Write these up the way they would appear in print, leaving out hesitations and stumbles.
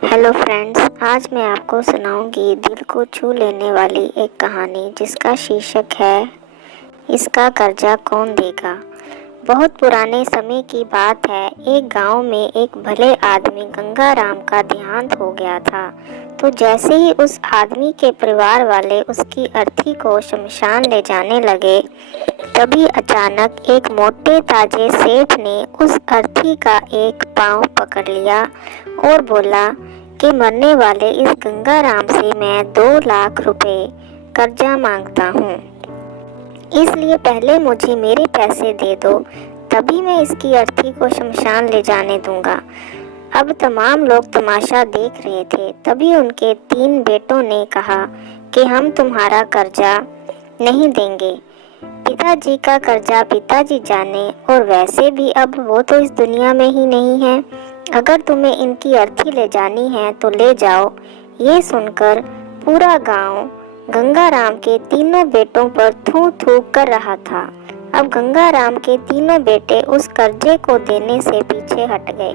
Hello friends, आज मैं आपको सुनाऊंगी दिल को छू लेने वाली एक कहानी जिसका शीर्षक है इसका कर्जा कौन देगा। बहुत पुराने समय की बात है। एक गांव में एक भले आदमी गंगाराम का देहांत हो गया था। तो जैसे ही उस आदमी के परिवार वाले उसकी अर्थी को शमशान ले जाने लगे, तभी अचानक एक मोटे ताजे सेठ ने उस अर्थी का एक पांव पकड़ लिया और बोला कि मरने वाले इस गंगाराम से मैं 2 लाख रुपए कर्जा मांगता हूँ, इसलिए पहले मुझे मेरे पैसे दे दो, तभी मैं इसकी अर्थी को शमशान ले जाने दूंगा। अब तमाम लोग तमाशा देख रहे थे। तभी उनके 3 बेटों ने कहा कि हम तुम्हारा कर्जा नहीं देंगे। पिताजी का कर्जा पिताजी जाने, और वैसे भी अब वो तो इस दुनिया में ही नहीं है। अगर तुम्हें इनकी अर्थी ले जानी है तो ले जाओ। ये सुनकर पूरा गांव गंगाराम के तीनों बेटों पर थू थू कर रहा था। अब गंगाराम के तीनों बेटे उस कर्जे को देने से पीछे हट गए।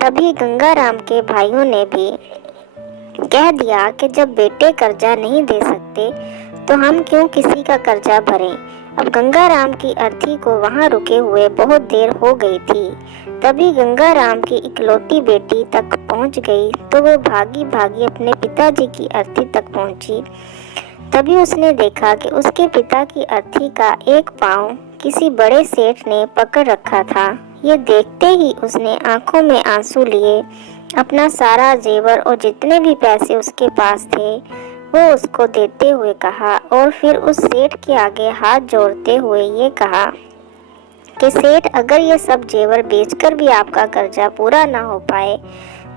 तभी गंगाराम के भाइयों ने भी कह दिया कि जब बेटे कर्जा नहीं दे सकते तो हम क्यों किसी का कर्जा भरें। अब गंगाराम की अर्थी को वहां रुके हुए बहुत देर हो गई थी। तभी गंगाराम की इकलौती बेटी तक पहुंच गई तो वो भागी भागी अपने पिताजी की अर्थी तक पहुंची। तभी उसने देखा कि उसके पिता की अर्थी का एक पांव किसी बड़े सेठ ने पकड़ रखा था। ये देखते ही उसने आंखों में आंसू लिए अपना सारा जेवर और जितने भी पैसे उसके पास थे वो उसको देते हुए कहा, और फिर उस सेठ के आगे हाथ जोड़ते हुए ये कहा कि सेठ, अगर ये सब जेवर बेचकर भी आपका कर्जा पूरा ना हो पाए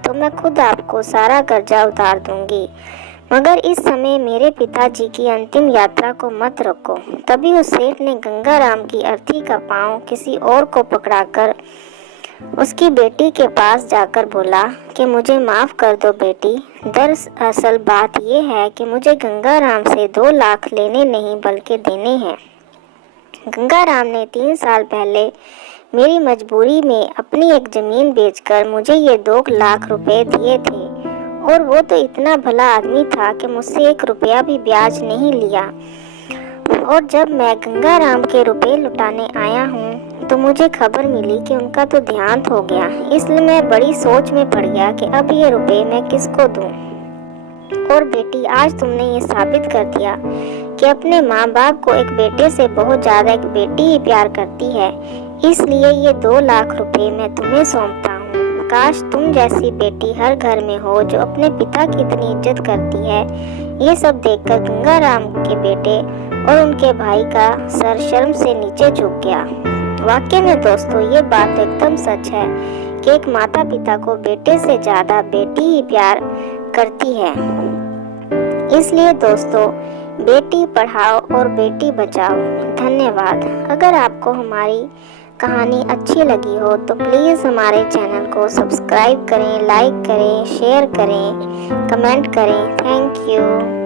तो मैं खुद आपको सारा कर्जा उतार दूंगी, मगर इस समय मेरे पिताजी की अंतिम यात्रा को मत रोको। तभी उस सेठ ने गंगाराम की अर्थी का पांव किसी और को पकड़ाकर उसकी बेटी के पास जाकर बोला कि मुझे माफ़ कर दो बेटी, दरअसल बात यह है कि मुझे गंगाराम से 2 लाख लेने नहीं बल्कि देने हैं। गंगाराम ने 3 साल पहले मेरी मजबूरी में अपनी एक ज़मीन बेचकर मुझे ये 2 लाख रुपए दिए थे, और वो तो इतना भला आदमी था कि मुझसे 1 रुपया भी ब्याज नहीं लिया। और जब मैं गंगाराम के रुपए लुटाने आया हूँ तो मुझे खबर मिली कि उनका तो देहांत हो गया, इसलिए मैं बड़ी सोच में पड़ गया कि अब ये रुपए मैं किसको दूं। और बेटी, आज तुमने ये साबित कर दिया कि अपने माँ बाप को एक बेटे से बहुत ज़्यादा एक बेटी ही प्यार करती है, इसलिए ये 2 लाख रुपए मैं तुम्हें सौंपता हूँ। काश तुम जैसी बेटी हर घर में हो जो अपने पिता की इतनी इज्जत करती है। ये सब देखकर गंगाराम के बेटे और उनके भाई का सर शर्म से नीचे झुक गया। वाकई में दोस्तों, ये बात एकदम सच है कि एक माता पिता को बेटे से ज़्यादा बेटी ही प्यार करती है। इसलिए दोस्तों, बेटी पढ़ाओ और बेटी बचाओ। धन्यवाद। अगर आपको हमारी कहानी अच्छी लगी हो तो प्लीज़ हमारे चैनल को सब्सक्राइब करें, लाइक करें, शेयर करें, कमेंट करें। Thank you.